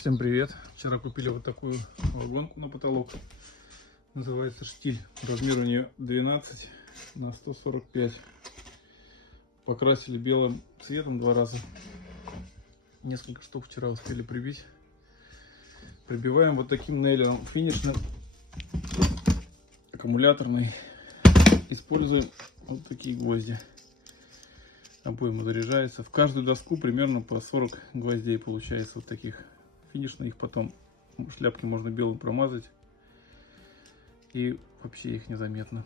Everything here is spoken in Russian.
Всем привет! Вчера купили вот такую вагонку на потолок. Называется штиль. Размер у нее 12 на 145. Покрасили белым цветом 2 раза. Несколько штук вчера успели прибить. Прибиваем вот таким нейлером финишным, аккумуляторный. Используем вот такие гвозди. Обойма заряжается. В каждую доску примерно по 40 гвоздей получается вот таких. Финишно их потом шляпки можно белым промазать, и вообще их незаметно.